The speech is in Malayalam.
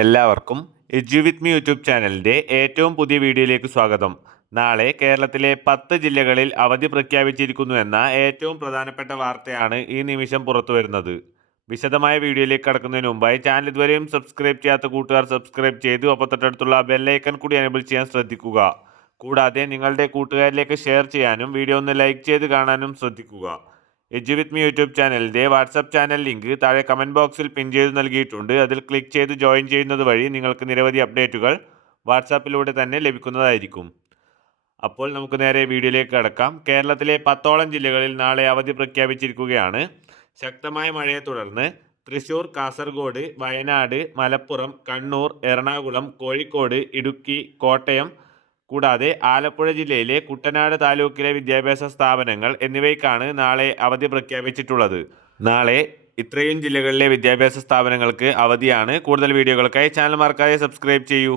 എല്ലാവർക്കും എജ്യു വിത്ത് മീ യൂട്യൂബ് ചാനലിൻ്റെ ഏറ്റവും പുതിയ വീഡിയോയിലേക്ക് സ്വാഗതം. നാളെ കേരളത്തിലെ 10 ജില്ലകളിൽ അവധി പ്രഖ്യാപിച്ചിരിക്കുന്നു എന്ന ഏറ്റവും പ്രധാനപ്പെട്ട വാർത്തയാണ് ഈ നിമിഷം പുറത്തു വരുന്നത്. വിശദമായ വീഡിയോയിലേക്ക് കടക്കുന്നതിന് മുമ്പായി ചാനൽ ഇതുവരെയും സബ്സ്ക്രൈബ് ചെയ്യാത്ത കൂട്ടുകാർ സബ്സ്ക്രൈബ് ചെയ്തു ഒപ്പം തൊട്ടടുത്തുള്ള ബെല്ലൈക്കൺ കൂടി എനേബിൾ ചെയ്യാൻ ശ്രദ്ധിക്കുക. കൂടാതെ നിങ്ങളുടെ കൂട്ടുകാരിലേക്ക് ഷെയർ ചെയ്യാനും വീഡിയോ ഒന്ന് ലൈക്ക് ചെയ്ത് കാണാനും ശ്രദ്ധിക്കുക. എജ്യു വിത്ത് മീ യൂട്യൂബ് ചാനലിൻ്റെ വാട്സപ്പ് ചാനൽ ലിങ്ക് താഴെ കമൻറ്റ് ബോക്സിൽ പിൻ ചെയ്ത് നൽകിയിട്ടുണ്ട്. അതിൽ ക്ലിക്ക് ചെയ്ത് ജോയിൻ ചെയ്യുന്നത് വഴി നിങ്ങൾക്ക് നിരവധി അപ്ഡേറ്റുകൾ വാട്സാപ്പിലൂടെ തന്നെ ലഭിക്കുന്നതായിരിക്കും. അപ്പോൾ നമുക്ക് നേരെ വീഡിയോയിലേക്ക് കടക്കാം. കേരളത്തിലെ 10ഓളം ജില്ലകളിൽ നാളെ അവധി പ്രഖ്യാപിച്ചിരിക്കുകയാണ്. ശക്തമായ മഴയെ തുടർന്ന് തൃശൂർ, കാസർഗോഡ്, വയനാട്, മലപ്പുറം, കണ്ണൂർ, എറണാകുളം, കോഴിക്കോട്, ഇടുക്കി, കോട്ടയം കൂടാതെ ആലപ്പുഴ ജില്ലയിലെ കുട്ടനാട് താലൂക്കിലെ വിദ്യാഭ്യാസ സ്ഥാപനങ്ങൾ എന്നിവയ്ക്കാണ് നാളെ അവധി പ്രഖ്യാപിച്ചിട്ടുള്ളത്. നാളെ ഇത്രയും ജില്ലകളിലെ വിദ്യാഭ്യാസ സ്ഥാപനങ്ങൾക്ക് അവധിയാണ്. കൂടുതൽ വീഡിയോകൾക്കായി ചാനൽ മറക്കാതെ സബ്സ്ക്രൈബ് ചെയ്യൂ.